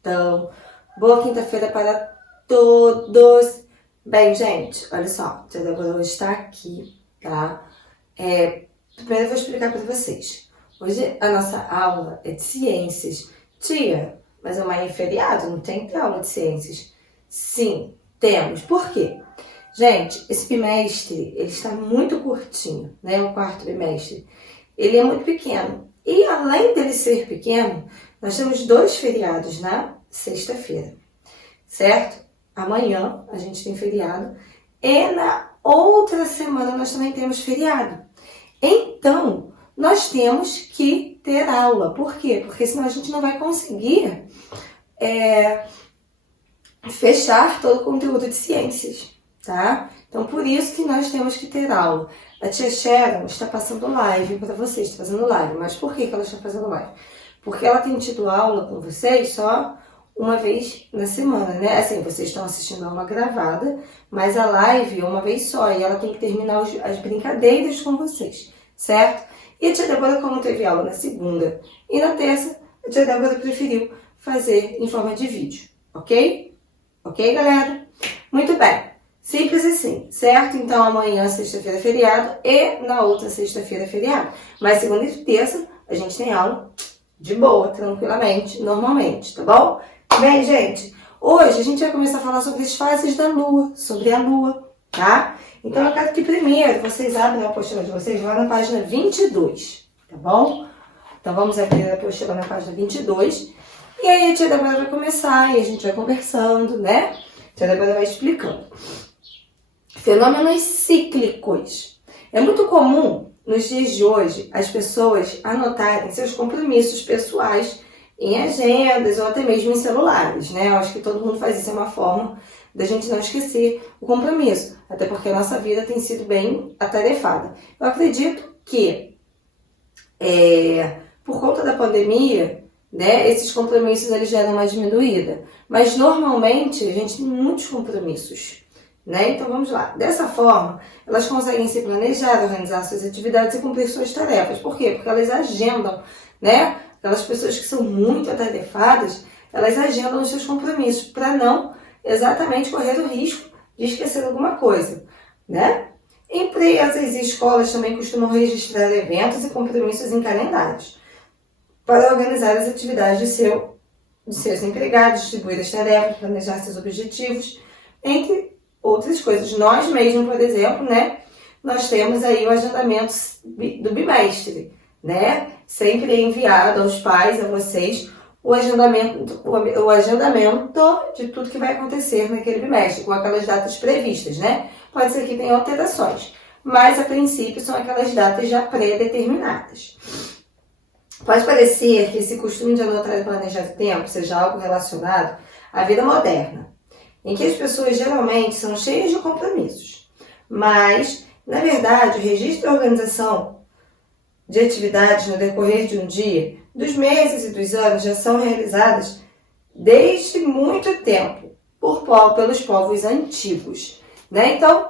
estão? Boa quinta-feira para todos! Bem, gente, olha só, a tia Débora hoje está aqui, tá? Primeiro eu vou explicar para vocês. Hoje a nossa aula é de ciências. Tia, mas amanhã é feriado, não tem que ter aula de ciências? Sim, temos. Por quê? Gente, esse bimestre, ele está muito curtinho, né? O quarto bimestre. Ele é muito pequeno. E além dele ser pequeno, nós temos 2 feriados na sexta-feira, certo? Amanhã a gente tem feriado e na outra semana nós também temos feriado. Então, nós temos que ter aula. Por quê? Porque senão a gente não vai conseguir fechar todo o conteúdo de ciências, tá? Então, por isso que nós temos que ter aula. A tia Sharon está passando live para vocês, está fazendo live. Mas por que ela está fazendo live? Porque ela tem tido aula com vocês só uma vez na semana, né? Assim, vocês estão assistindo a aula gravada, mas a live é uma vez só. E ela tem que terminar as brincadeiras com vocês, certo? E a tia Débora, como teve aula na segunda e na terça, a tia Débora preferiu fazer em forma de vídeo, ok? Ok, galera? Muito bem. Simples assim, certo? Então amanhã, sexta-feira, é feriado e na outra sexta-feira é feriado. Mas segunda e terça a gente tem aula de boa, tranquilamente, normalmente, tá bom? Bem, gente, hoje a gente vai começar a falar sobre as fases da Lua, sobre a Lua, tá? Então eu quero que primeiro vocês abrem a apostila de vocês lá na página 22, tá bom? Então vamos abrir a apostila na página 22 e aí a tia Débora vai começar e a gente vai conversando, né? A tia Débora vai explicando. Fenômenos cíclicos. É muito comum, nos dias de hoje, as pessoas anotarem seus compromissos pessoais em agendas ou até mesmo em celulares, né? Eu acho que todo mundo faz isso, é uma forma da gente não esquecer o compromisso, até porque a nossa vida tem sido bem atarefada. Eu acredito que, por conta da pandemia, né, esses compromissos eles geram uma diminuída, mas normalmente a gente tem muitos compromissos, né? Então vamos lá. Dessa forma, elas conseguem se planejar, organizar suas atividades e cumprir suas tarefas. Por quê? Porque elas agendam, né? Aquelas pessoas que são muito atarefadas, elas agendam os seus compromissos para não exatamente correr o risco de esquecer alguma coisa, né? Empresas e escolas também costumam registrar eventos e compromissos em calendários para organizar as atividades de seus empregados, distribuir as tarefas, planejar seus objetivos, entre outras coisas. Nós mesmos, por exemplo, né, nós temos aí o agendamento do bimestre, né? Sempre é enviado aos pais, a vocês, o agendamento de tudo que vai acontecer naquele bimestre, com aquelas datas previstas, né? Pode ser que tenha alterações, mas a princípio são aquelas datas já pré-determinadas. Pode parecer que esse costume de anotar e planejar o tempo seja algo relacionado à vida moderna, em que as pessoas geralmente são cheias de compromissos. Mas, na verdade, o registro e a organização de atividades no decorrer de um dia, dos meses e dos anos, já são realizadas desde muito tempo pelos povos antigos, né? Então,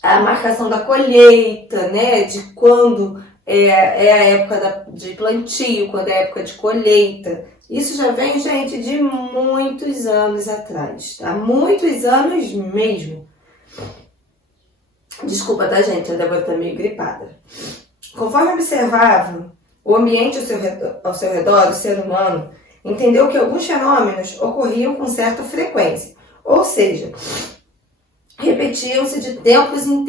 a marcação da colheita, né? De quando é a época de plantio, quando é a época de colheita. Isso já vem, gente, de muitos anos atrás, tá? Muitos anos mesmo. Desculpa, tá, gente? A Débora tá meio gripada. Conforme observava o ambiente ao seu redor, o ser humano entendeu que alguns fenômenos ocorriam com certa frequência. Ou seja, repetiam-se de tempos em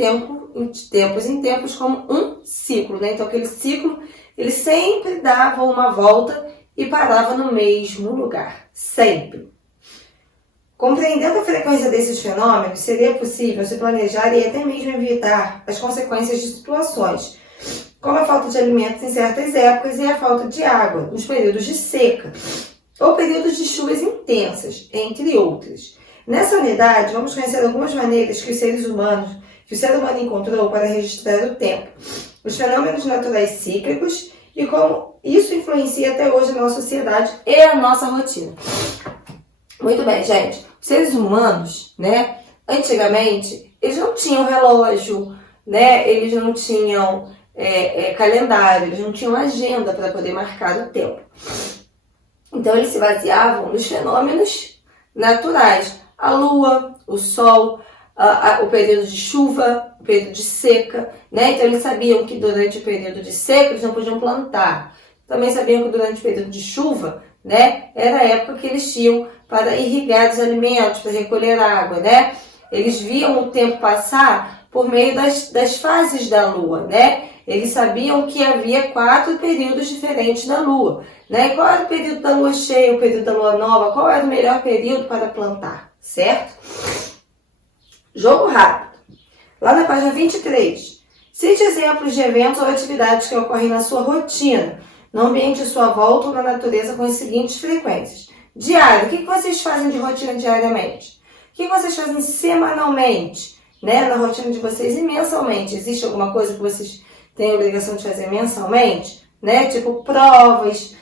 tempos como um ciclo, né? Então aquele ciclo, ele sempre dava uma volta e parava no mesmo lugar, sempre. Compreendendo a frequência desses fenômenos, seria possível se planejar e até mesmo evitar as consequências de situações, como a falta de alimentos em certas épocas e a falta de água nos períodos de seca, ou períodos de chuvas intensas, entre outras. Nessa unidade, vamos conhecer algumas maneiras que o ser humano encontrou para registrar o tempo, os fenômenos naturais cíclicos e como isso influencia até hoje a nossa sociedade e a nossa rotina. Muito bem, gente. Os seres humanos, né, antigamente, eles não tinham relógio, né, eles não tinham calendário, eles não tinham agenda para poder marcar o tempo. Então, eles se baseavam nos fenômenos naturais. A lua, o sol, o período de chuva, o período de seca, né? Então, eles sabiam que durante o período de seca eles não podiam plantar. Também sabiam que durante o período de chuva, né, era a época que eles tinham para irrigar os alimentos, para recolher água, né? Eles viam o tempo passar por meio das fases da lua, né? Eles sabiam que havia 4 períodos diferentes da lua, né? Qual era o período da lua cheia, o período da lua nova, qual era o melhor período para plantar, certo? Jogo rápido. Lá na página 23. Cite exemplos de eventos ou atividades que ocorrem na sua rotina, no ambiente à sua volta ou na natureza com as seguintes frequências. Diário. O que vocês fazem de rotina diariamente? O que vocês fazem semanalmente, né? Na rotina de vocês e mensalmente. Existe alguma coisa que vocês têm a obrigação de fazer mensalmente? Né? Tipo provas.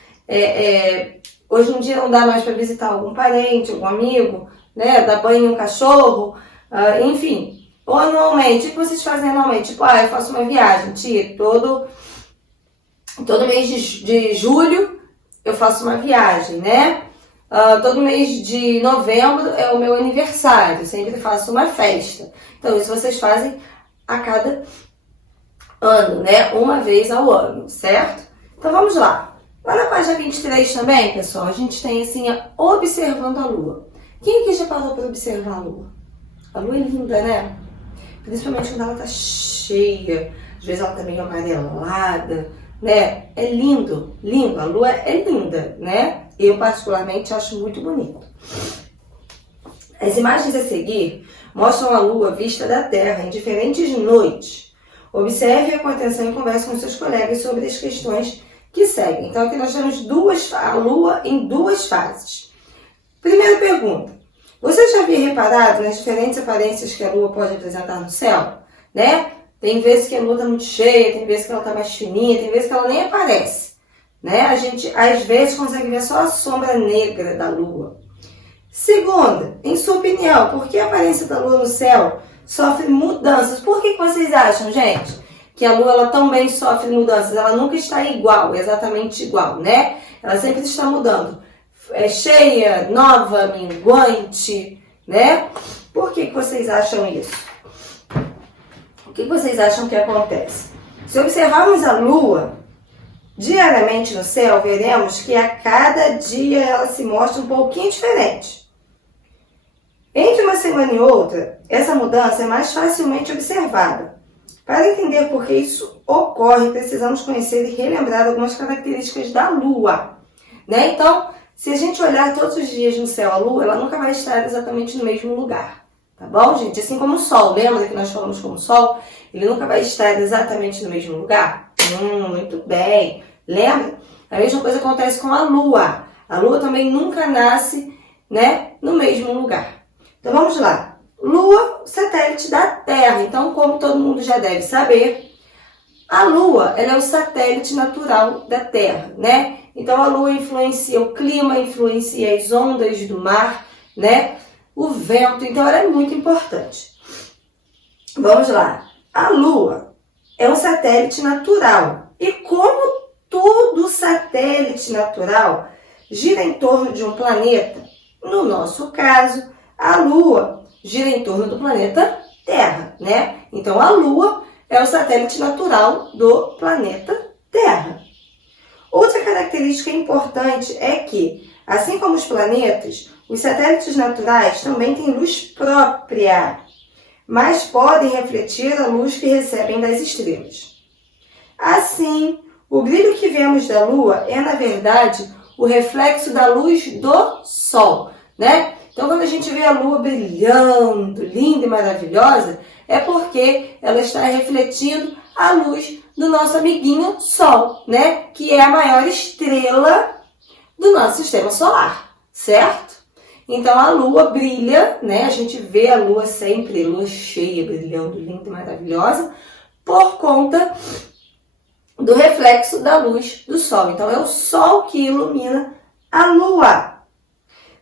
Hoje em dia não dá mais para visitar algum parente, algum amigo, né? Dar banho em um cachorro, enfim. Ou anualmente. O que vocês fazem anualmente? Tipo, eu faço uma viagem, tia, todo mês de julho eu faço uma viagem, né? Todo mês de novembro é o meu aniversário, sempre faço uma festa. Então, isso vocês fazem a cada ano, né? Uma vez ao ano, certo? Então, vamos lá. Lá na página 23 também, pessoal, a gente tem assim, observando a lua. Quem aqui já parou para observar a lua? A lua é linda, né? Principalmente quando ela tá cheia, às vezes ela tá meio amarelada, né? É lindo, lindo. A lua é linda, né? Eu particularmente acho muito bonito. As imagens a seguir mostram a lua vista da Terra em diferentes noites. Observe-a com atenção e converse com seus colegas sobre as questões que seguem. Então aqui nós temos a lua em 2 fases. Primeira pergunta. Você já havia reparado nas diferentes aparências que a lua pode apresentar no céu? Né? Tem vezes que a lua está muito cheia, tem vezes que ela está mais fininha, tem vezes que ela nem aparece. Né? A gente, às vezes, consegue ver só a sombra negra da lua. Segunda, em sua opinião, por que a aparência da lua no céu sofre mudanças? Por que vocês acham, gente, que a lua ela também sofre mudanças? Ela nunca está igual, exatamente igual, né? Ela sempre está mudando. É cheia, nova, minguante, né? Por que vocês acham isso? O que vocês acham que acontece? Se observarmos a lua diariamente no céu, veremos que a cada dia ela se mostra um pouquinho diferente. Entre uma semana e outra, essa mudança é mais facilmente observada. Para entender por que isso ocorre, precisamos conhecer e relembrar algumas características da lua, né? Então, se a gente olhar todos os dias no céu a lua, ela nunca vai estar exatamente no mesmo lugar. Tá bom, gente? Assim como o sol. Lembra que nós falamos como o sol? Ele nunca vai estar exatamente no mesmo lugar? Muito bem. Lembra? A mesma coisa acontece com a lua. A lua também nunca nasce, né, no mesmo lugar. Então, vamos lá. Lua, satélite da Terra. Então, como todo mundo já deve saber, a lua ela é o satélite natural da Terra, né? Então, a lua influencia o clima, influencia as ondas do mar, né? O vento, então ela é muito importante. Vamos lá. A lua é um satélite natural. E como todo satélite natural gira em torno de um planeta, no nosso caso, a lua gira em torno do planeta Terra, né? Então a lua é o satélite natural do planeta Terra. Outra característica importante é que, assim como os planetas, os satélites naturais também têm luz própria, mas podem refletir a luz que recebem das estrelas. Assim, o brilho que vemos da Lua é, na verdade, o reflexo da luz do Sol, né? Então, quando a gente vê a Lua brilhando, linda e maravilhosa, é porque ela está refletindo a luz do nosso amiguinho Sol, né? Que é a maior estrela do nosso sistema solar, certo? Então, a Lua brilha, né? A gente vê a Lua sempre, lua cheia, brilhando, linda e maravilhosa, por conta do reflexo da luz do Sol. Então, é o Sol que ilumina a Lua.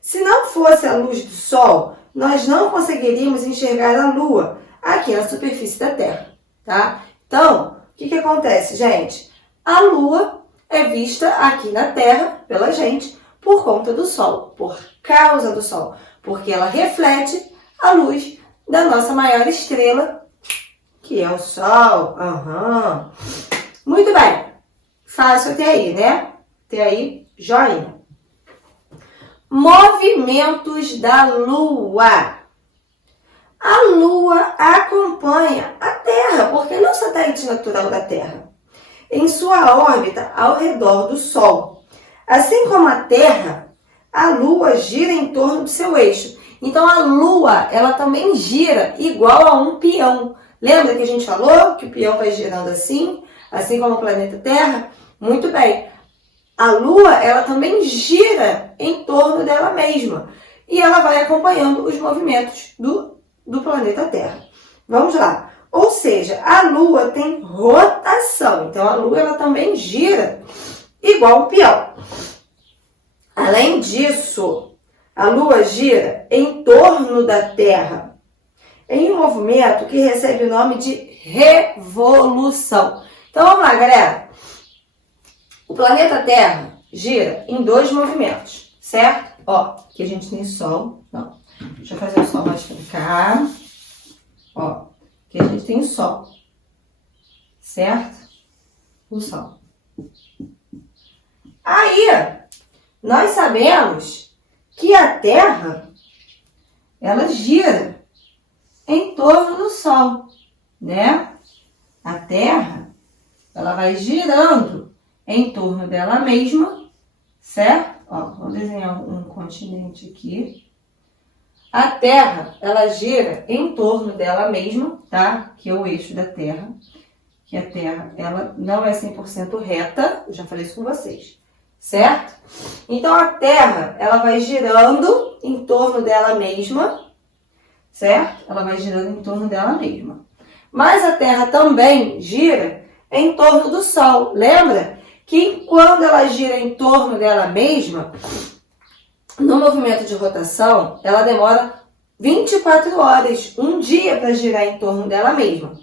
Se não fosse a luz do Sol, nós não conseguiríamos enxergar a Lua aqui na superfície da Terra, tá? Então, o que acontece, gente? A Lua é vista aqui na Terra pela gente Por conta do Sol, por causa do Sol, porque ela reflete a luz da nossa maior estrela, que é o Sol. Muito bem. Fácil até aí, né? Até aí, joinha. Movimentos da Lua. A Lua acompanha a Terra, porque ela é um satélite natural da Terra, em sua órbita ao redor do Sol. Assim como a Terra, a Lua gira em torno do seu eixo. Então a Lua, ela também gira igual a um peão. Lembra que a gente falou que o peão vai girando assim como o planeta Terra? Muito bem. A Lua, ela também gira em torno dela mesma. E ela vai acompanhando os movimentos do planeta Terra. Vamos lá. Ou seja, a Lua tem rotação. Então, a Lua, ela também gira igual um peão. Além disso, a Lua gira em torno da Terra em um movimento que recebe o nome de revolução. Então, vamos lá, galera. O planeta Terra gira em dois movimentos, certo? Ó, aqui a gente tem Sol. Não, deixa eu fazer o Sol mais pra cá. Ó, aqui a gente tem o Sol, certo? O Sol. Aí, nós sabemos que a Terra, ela gira em torno do Sol, né? A Terra, ela vai girando em torno dela mesma, certo? Ó, vou desenhar um continente aqui. A Terra, ela gira em torno dela mesma, tá? Que é o eixo da Terra. Que a Terra, ela não é 100% reta, eu já falei isso com vocês, certo? Então, a Terra, ela vai girando em torno dela mesma, certo? Ela vai girando em torno dela mesma. Mas a Terra também gira em torno do Sol. Lembra que quando ela gira em torno dela mesma, no movimento de rotação, ela demora 24 horas, um dia para girar em torno dela mesma.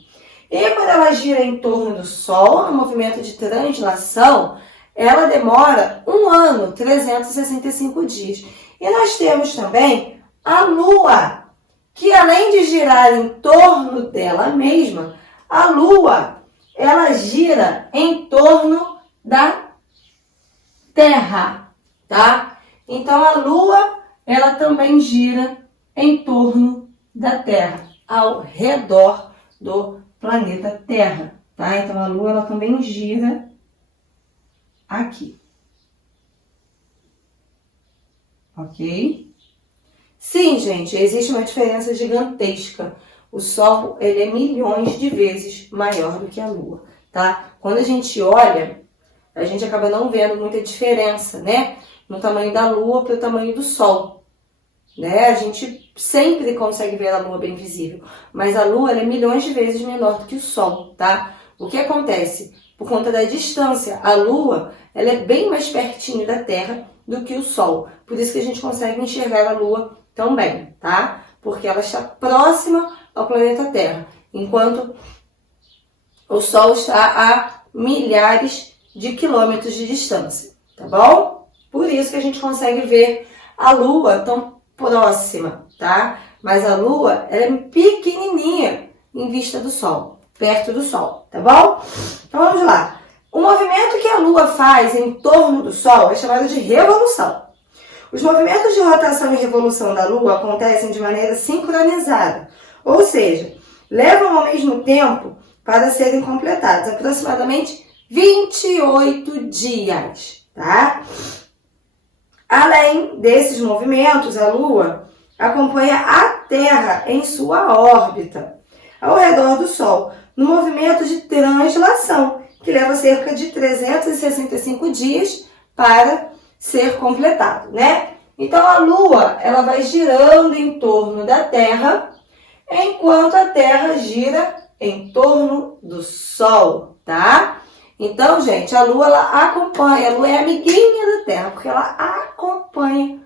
E quando ela gira em torno do Sol, no movimento de translação, ela demora um ano, 365 dias. E nós temos também a Lua, que além de girar em torno dela mesma, a Lua, ela gira em torno da Terra, tá? Então, a Lua, ela também gira em torno da Terra, ao redor do planeta Terra, tá? Então, a Lua, ela também gira aqui. Ok? Sim, gente, existe uma diferença gigantesca. O Sol, ele é milhões de vezes maior do que a Lua, tá? Quando a gente olha, a gente acaba não vendo muita diferença, né? No tamanho da Lua para o tamanho do Sol, né? A gente sempre consegue ver a Lua bem visível, mas a Lua, ela é milhões de vezes menor do que o Sol, tá? O que acontece? Por conta da distância, a Lua, ela é bem mais pertinho da Terra do que o Sol. Por isso que a gente consegue enxergar a Lua tão bem, tá? Porque ela está próxima ao planeta Terra, enquanto o Sol está a milhares de quilômetros de distância, tá bom? Por isso que a gente consegue ver a Lua tão próxima, tá? Mas a Lua, ela é pequenininha em vista do Sol, perto do Sol, tá bom? Então vamos lá. O movimento que a Lua faz em torno do Sol é chamado de revolução. Os movimentos de rotação e revolução da Lua acontecem de maneira sincronizada, ou seja, levam ao mesmo tempo para serem completados, aproximadamente 28 dias, tá? Além desses movimentos, a Lua acompanha a Terra em sua órbita, ao redor do Sol, no movimento de translação, que leva cerca de 365 dias para ser completado, né? Então, a Lua, ela vai girando em torno da Terra, enquanto a Terra gira em torno do Sol, tá? Então, gente, a Lua, ela acompanha, a Lua é amiguinha da Terra, porque ela acompanha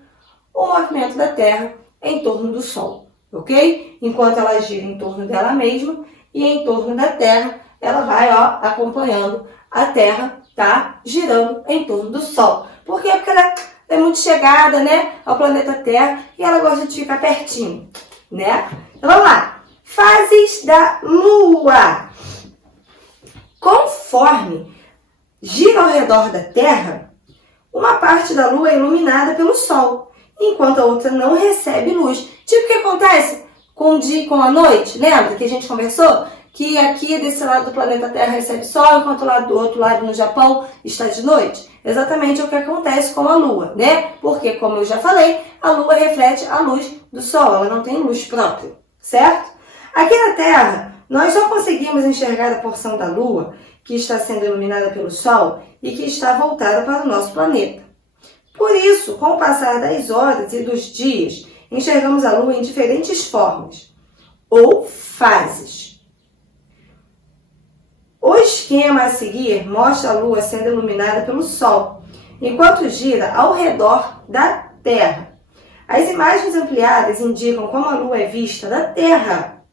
o movimento da Terra em torno do Sol, ok? Enquanto ela gira em torno dela mesma e em torno da Terra, ela vai, ó, acompanhando a Terra, tá? Girando em torno do Sol. Por quê? Porque ela é muito chegada, né, ao planeta Terra e ela gosta de ficar pertinho, né? Então vamos lá. Fases da Lua. Conforme gira ao redor da Terra, uma parte da Lua é iluminada pelo Sol, enquanto a outra não recebe luz. Tipo o que acontece com o dia e com a noite? Lembra que a gente conversou? Que aqui desse lado do planeta Terra recebe Sol, enquanto do outro lado no Japão está de noite? Exatamente o que acontece com a Lua, né? Porque, como eu já falei, a Lua reflete a luz do Sol, ela não tem luz própria, certo? Aqui na Terra, nós só conseguimos enxergar a porção da Lua que está sendo iluminada pelo Sol e que está voltada para o nosso planeta. Por isso, com o passar das horas e dos dias, enxergamos a Lua em diferentes formas ou fases. O esquema a seguir mostra a Lua sendo iluminada pelo Sol, enquanto gira ao redor da Terra. As imagens ampliadas indicam como a Lua é vista da Terra,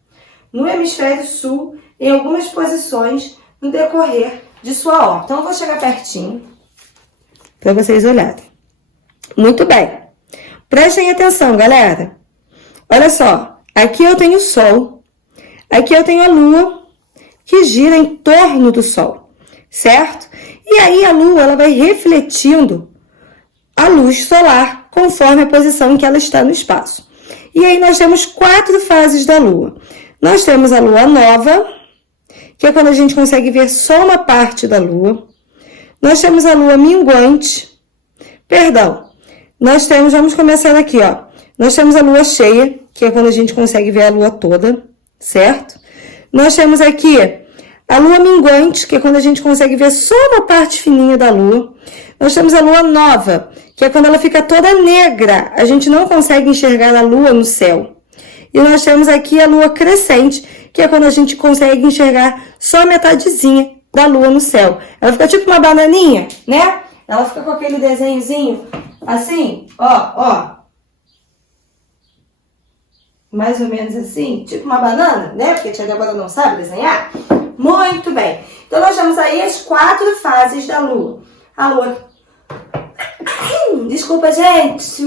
no hemisfério sul, em algumas posições no decorrer de sua órbita. Então, eu vou chegar pertinho para vocês olharem. Muito bem. Prestem atenção, galera. Olha só, aqui eu tenho o Sol, aqui eu tenho a Lua, que gira em torno do Sol, certo? E aí a Lua ela vai refletindo a luz solar conforme a posição em que ela está no espaço. E aí nós temos 4 fases da Lua. Nós temos a Lua nova, que é quando a gente consegue ver só uma parte da Lua. Nós temos a Lua minguante. Vamos começar aqui, ó. Nós temos a Lua cheia, que é quando a gente consegue ver a Lua toda, certo? Nós temos aqui a Lua minguante, que é quando a gente consegue ver só uma parte fininha da Lua. Nós temos a Lua nova, que é quando ela fica toda negra. A gente não consegue enxergar a Lua no céu. E nós temos aqui a Lua crescente, que é quando a gente consegue enxergar só a metadezinha da Lua no céu. Ela fica tipo uma bananinha, né? Ela fica com aquele desenhozinho assim, ó. Mais ou menos assim, tipo uma banana, né? Porque a tia Débora não sabe desenhar. Muito bem. Então, nós temos aí as 4 fases da Lua. A Lua... Desculpa, gente.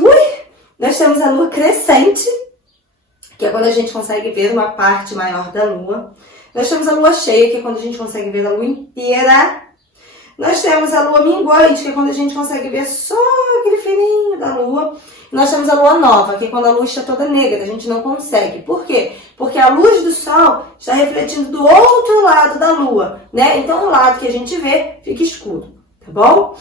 Nós temos a Lua crescente, que é quando a gente consegue ver uma parte maior da Lua. Nós temos a Lua cheia, que é quando a gente consegue ver a Lua inteira. Nós temos a Lua minguante, que é quando a gente consegue ver só aquele fininho da Lua. E nós temos a Lua nova, que é quando a Lua está toda negra, a gente não consegue. Por quê? Porque a luz do Sol está refletindo do outro lado da Lua, né? Então, o lado que a gente vê fica escuro, tá bom?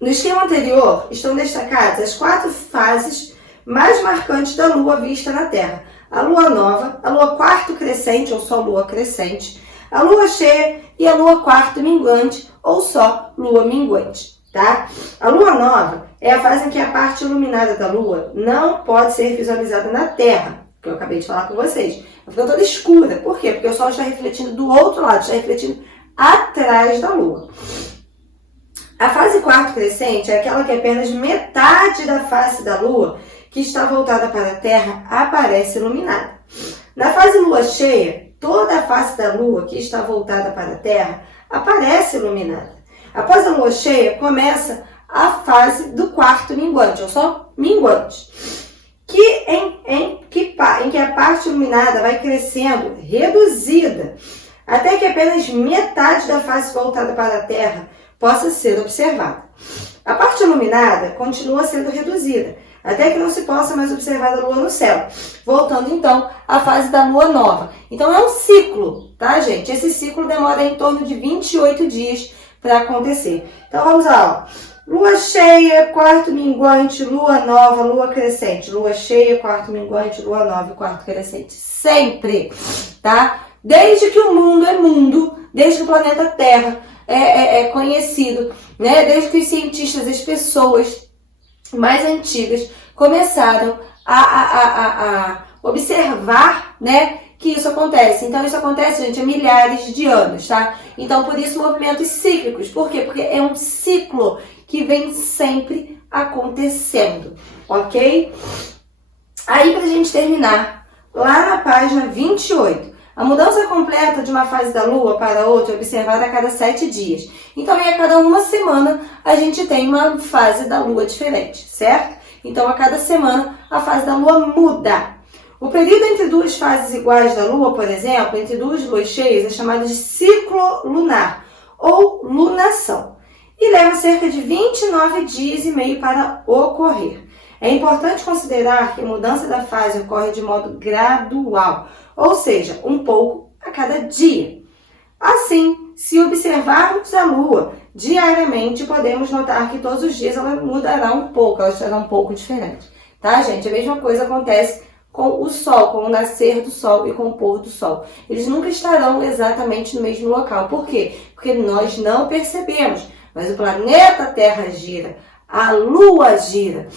No esquema anterior, estão destacadas as 4 fases mais marcantes da Lua vista na Terra. A Lua nova, a Lua quarto crescente, ou só Lua crescente, a Lua cheia e a Lua quarto minguante, ou só Lua minguante, tá? A Lua nova é a fase em que a parte iluminada da Lua não pode ser visualizada na Terra, que eu acabei de falar com vocês. Ela fica toda escura. Por quê? Porque o Sol está refletindo do outro lado, está refletindo atrás da Lua. A fase quarto crescente é aquela que apenas metade da face da Lua, que está voltada para a Terra, aparece iluminada. Na fase Lua cheia, toda a face da Lua, que está voltada para a Terra, aparece iluminada. Após a Lua cheia, começa a fase do quarto minguante, ou só minguante, em que a parte iluminada vai crescendo, reduzida, até que apenas metade da face voltada para a Terra possa ser observada. A parte iluminada continua sendo reduzida, até que não se possa mais observar a Lua no céu. Voltando, então, à fase da Lua nova. Então, é um ciclo, tá, gente? Esse ciclo demora em torno de 28 dias para acontecer. Então, vamos lá, ó. Lua cheia, quarto minguante, Lua nova, Lua crescente. Lua cheia, quarto minguante, Lua nova e quarto crescente. Sempre, tá? Desde que o mundo é mundo, desde que o planeta Terra é conhecido, né? Desde que os cientistas, as pessoas mais antigas começaram a observar, né, que isso acontece. Então, isso acontece, gente, há milhares de anos, tá? Então, por isso, movimentos cíclicos. Por quê? Porque é um ciclo que vem sempre acontecendo, ok? Aí, pra gente terminar, lá na página 28, A mudança completa de uma fase da Lua para outra é observada a cada 7 dias. Então, a cada uma semana, a gente tem uma fase da Lua diferente, certo? Então, a cada semana, a fase da Lua muda. O período entre duas fases iguais da Lua, por exemplo, entre duas luas cheias, é chamado de ciclo lunar, ou lunação, e leva cerca de 29 dias e meio para ocorrer. É importante considerar que a mudança da fase ocorre de modo gradual, ou seja, um pouco a cada dia. Assim, se observarmos a Lua diariamente, podemos notar que todos os dias ela mudará um pouco, ela estará um pouco diferente. Tá, gente? A mesma coisa acontece com o Sol, com o nascer do Sol e com o pôr do Sol. Eles nunca estarão exatamente no mesmo local. Por quê? Porque nós não percebemos, mas o planeta Terra gira, a Lua gira.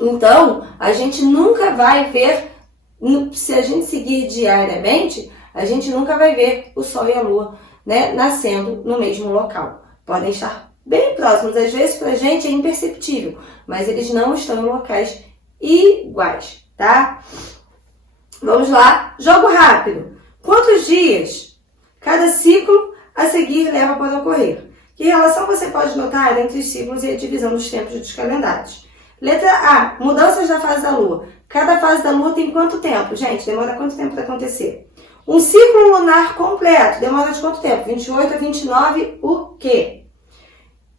Então, a gente nunca vai ver, se a gente seguir diariamente, a gente nunca vai ver o Sol e a Lua, né, nascendo no mesmo local. Podem estar bem próximos, às vezes pra gente é imperceptível, mas eles não estão em locais iguais, tá? Vamos lá, jogo rápido. Quantos dias cada ciclo a seguir leva para ocorrer? Que relação você pode notar entre os ciclos e a divisão dos tempos dos calendários? Letra A, mudanças da fase da Lua. Cada fase da Lua tem quanto tempo? Gente, demora quanto tempo para acontecer? Um ciclo lunar completo demora de quanto tempo? 28 a 29, o quê?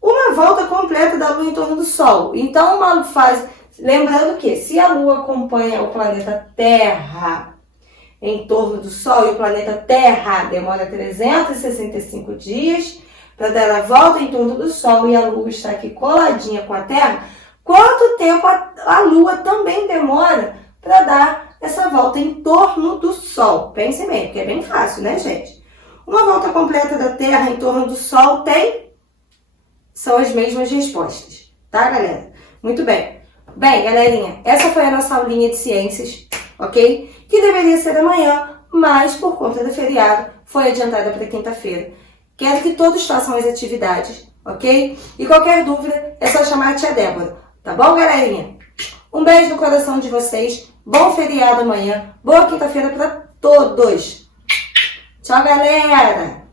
Uma volta completa da Lua em torno do Sol. Então, uma fase... Lembrando que se a Lua acompanha o planeta Terra em torno do Sol e o planeta Terra demora 365 dias para dar a volta em torno do Sol e a Lua está aqui coladinha com a Terra, quanto tempo a Lua também demora para dar essa volta em torno do Sol? Pense bem, porque é bem fácil, né, gente? Uma volta completa da Terra em torno do Sol são as mesmas respostas, tá, galera? Muito bem. Bem, galerinha, essa foi a nossa aulinha de ciências, ok? Que deveria ser amanhã, mas por conta do feriado foi adiantada para quinta-feira. Quero que todos façam as atividades, ok? E qualquer dúvida é só chamar a tia Débora, tá bom, galerinha? Um beijo no coração de vocês, bom feriado amanhã, boa quinta-feira para todos. Tchau, galera!